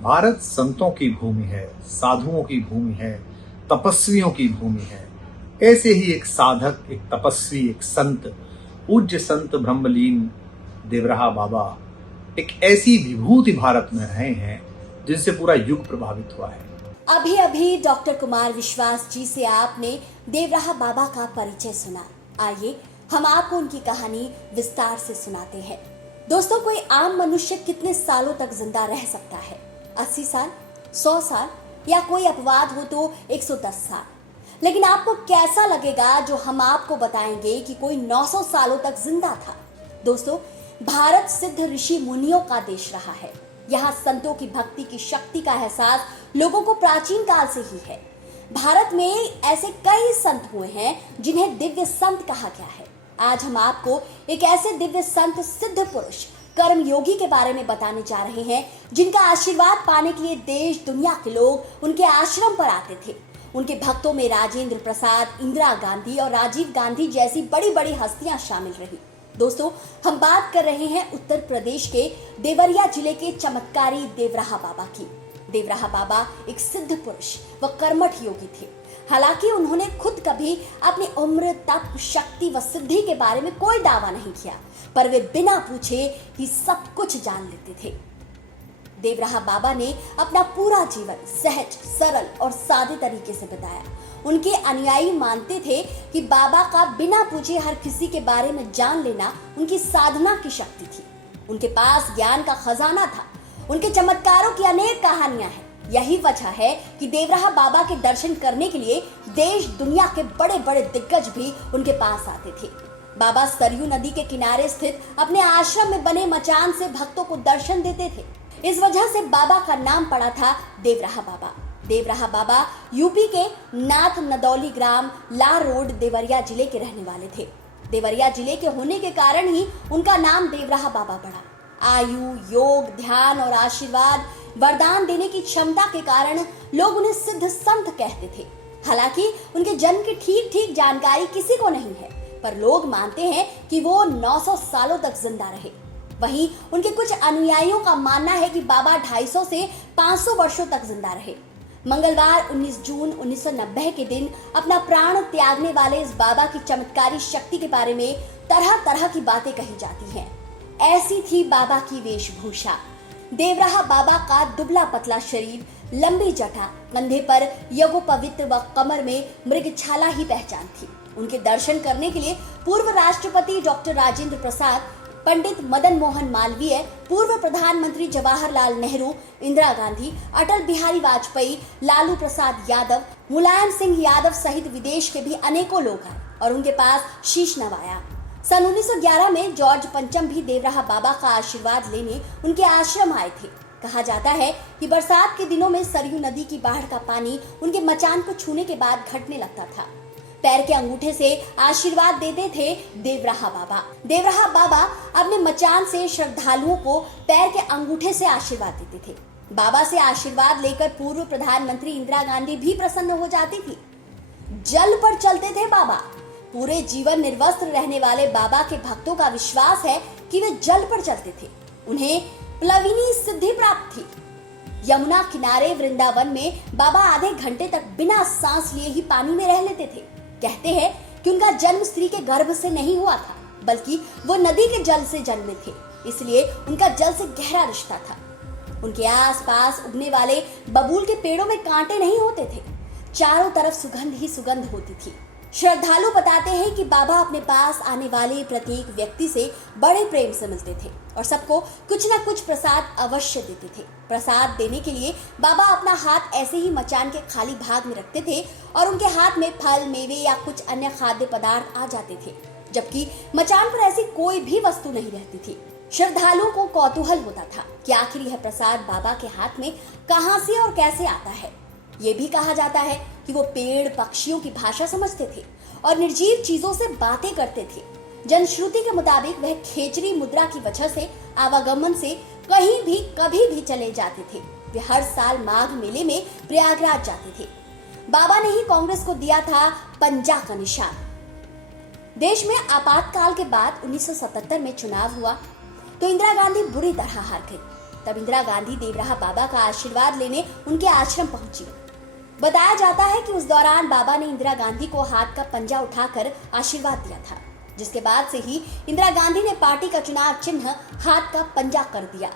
भारत संतों की भूमि है, साधुओं की भूमि है, तपस्वियों की भूमि है। ऐसे ही एक साधक, एक तपस्वी, एक संत, पूज्य संत ब्रह्मलीन देवराहा बाबा एक ऐसी विभूति भारत में रहे हैं जिनसे पूरा युग प्रभावित हुआ है। अभी अभी डॉक्टर कुमार विश्वास जी से आपने देवराहा बाबा का परिचय सुना। आइए हम आपको उनकी कहानी विस्तार से सुनाते हैं। दोस्तों, कोई आम मनुष्य कितने सालों तक जिंदा रह सकता है? 80 साल, 100 साल या कोई अपवाद हो तो 110 साल। लेकिन आपको कैसा लगेगा जो हम आपको बताएंगे कि कोई 900 सालों तक जिंदा था? दोस्तों, भारत सिद्ध ऋषि मुनियों का देश रहा है। यहाँ संतों की भक्ति की शक्ति का एहसास लोगों को प्राचीन काल से ही है। भारत में ऐसे कई संत हुए हैं जिन्हें दिव्य संत कहा गया है। आज हम आपको एक ऐसे दिव्य संत, सिद्ध पुरुष, कर्म योगी के बारे में बताने जा रहे हैं जिनका आशीर्वाद पाने के लिए देश दुनिया के लोग उनके आश्रम पर आते थे। उनके भक्तों में राजेंद्र प्रसाद, इंदिरा गांधी और राजीव गांधी जैसी बड़ी बड़ी हस्तियां शामिल रही। दोस्तों, हम बात कर रहे हैं उत्तर प्रदेश के देवरिया जिले के चमत्कारी देवराहा बाबा की। देवराहा बाबा एक सिद्ध पुरुष व कर्मठ योगी थे। हालांकि उन्होंने खुद कभी अपनी उम्र, तप, शक्ति व सिद्धि के बारे में कोई दावा नहीं किया, पर वे बिना पूछे ही सब कुछ जान लेते थे। देवराहा बाबा ने अपना पूरा जीवन सहज, सरल और सादे तरीके से बिताया। उनके अनुयायी मानते थे कि बाबा का बिना पूछे हर किसी के बारे में जान लेना उनकी साधना की शक्ति थी। उनके पास ज्ञान का खजाना था। उनके चमत्कारों की अनेक कहानियां हैं। यही वजह है कि देवराहा बाबा के दर्शन करने के लिए देश दुनिया के बड़े बड़े दिग्गज भी उनके पास आते थे। बाबा सरयू नदी के किनारे स्थित अपने आश्रम में बने मचान से भक्तों को दर्शन देते थे। इस वजह से बाबा का नाम पड़ा था देवराहा बाबा। देवराहा बाबा यूपी के नाथ नदौली ग्राम लार रोड देवरिया जिले के रहने वाले थे। देवरिया जिले के होने के कारण ही उनका नाम देवराहा बाबा पड़ा। आयु, योग, ध्यान और आशीर्वाद, वरदान देने की क्षमता के कारण लोग उन्हें सिद्ध संत कहते थे। हालांकि उनके जन्म की ठीक जानकारी किसी को नहीं है, पर लोग मानते हैं कि वो 900 सालों तक जिंदा रहे। वहीं उनके कुछ अनुयायियों का मानना है कि बाबा 250 से 500 वर्षों तक जिंदा रहे। मंगलवार 19 जून 1990 के दिन अपना प्राण त्यागने वाले इस बाबा की चमत्कारी शक्ति के बारे में तरह तरह की बातें कही जाती हैं। ऐसी थी बाबा की वेशभूषा। देवराहा बाबा का दुबला पतला शरीर, लंबी जटा, कंधे पर यज्ञोपवीत व कमर में मृगछाला ही पहचान थी। उनके दर्शन करने के लिए पूर्व राष्ट्रपति डॉक्टर राजेंद्र प्रसाद, पंडित मदन मोहन मालवीय, पूर्व प्रधानमंत्री जवाहरलाल नेहरू, इंदिरा गांधी, अटल बिहारी वाजपेयी, लालू प्रसाद यादव, मुलायम सिंह यादव सहित विदेश के भी अनेकों लोग आए और उनके पास शीश नवाया। सन 1911 में जॉर्ज पंचम भी देवराहा बाबा का आशीर्वाद लेने उनके आश्रम आए थे। कहा जाता है कि बरसात के दिनों में सरयू नदी की बाढ़ का पानी उनके मचान को छूने के बाद घटने लगता था। पैर के अंगूठे से आशीर्वाद देते थे देवराहा बाबा। देवराहा बाबा अपने मचान से श्रद्धालुओं को पैर के अंगूठे से आशीर्वाद देते थे। बाबा से आशीर्वाद लेकर पूर्व प्रधानमंत्री इंदिरा गांधी भी प्रसन्न हो जाती थी। जल पर चलते थे बाबा। पूरे जीवन निर्वस्त्र रहने वाले बाबा के भक्तों का विश्वास है कि वे जल पर चलते थे। उन्हें प्लविनी सिद्धि प्राप्त थी। यमुना किनारे वृंदावन में बाबा आधे घंटे तक बिना सांस लिए ही पानी में रह लेते थे। कहते हैं कि उनका जन्म स्त्री के गर्भ से नहीं हुआ था, बल्कि वो नदी के जल से जन्मे थे, इसलिए उनका जल से गहरा रिश्ता था। उनके आसपास उगने वाले बबूल के पेड़ों में कांटे नहीं होते थे। चारों तरफ सुगंध ही सुगंध होती थी। श्रद्धालु बताते हैं कि बाबा अपने पास आने वाले प्रत्येक व्यक्ति से बड़े प्रेम से मिलते थे और सबको कुछ न कुछ प्रसाद अवश्य देते थे। प्रसाद देने के लिए बाबा अपना हाथ ऐसे ही मचान के खाली भाग में रखते थे और उनके हाथ में फल, मेवे या कुछ अन्य खाद्य पदार्थ आ जाते थे, जबकि मचान पर ऐसी कोई भी वस्तु नहीं रहती थी। श्रद्धालुओं को कौतूहल होता था कि आखिर यह प्रसाद बाबा के हाथ में कहां से और कैसे आता है। ये भी कहा जाता है कि वो पेड़, पक्षियों की भाषा समझते थे और निर्जीव चीजों से बातें करते थे। जनश्रुति के मुताबिक वह खेचरी मुद्रा की वजह से आवागमन से कहीं भी कभी भी चले जाते थे। वे हर साल माघ मेले में प्रयागराज जाते थे। बाबा ने ही कांग्रेस को दिया था पंजा का निशान। देश में आपातकाल के बाद 1977 में चुनाव हुआ तो इंदिरा गांधी बुरी तरह हार गई। तब इंदिरा गांधी देवराहा बाबा का आशीर्वाद लेने उनके आश्रम पहुंची। बताया जाता है कि उस दौरान बाबा ने इंदिरा गांधी को हाथ का पंजा उठाकर आशीर्वाद दिया था, जिसके बाद से ही इंदिरा गांधी ने पार्टी का चुनाव चिन्ह हाथ का पंजा कर दिया।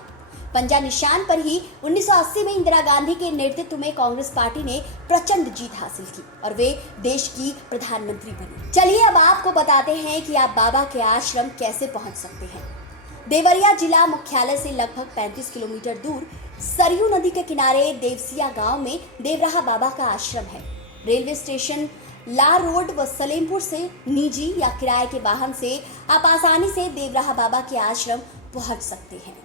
पंजा निशान पर ही 1980 में इंदिरा गांधी के नेतृत्व में कांग्रेस पार्टी ने प्रचंड जीत हासिल की और वे देश की प्रधानमंत्री बनी। चलिए अब आपको बताते हैं कि आप बाबा के आश्रम कैसे पहुंच सकते हैं। देवरिया जिला मुख्यालय से लगभग 35 किलोमीटर दूर सरयू नदी के किनारे देवसिया गांव में देवराहा बाबा का आश्रम है। रेलवे स्टेशन लार रोड व सलेमपुर से निजी या किराए के वाहन से आप आसानी से देवराहा बाबा के आश्रम पहुंच सकते हैं।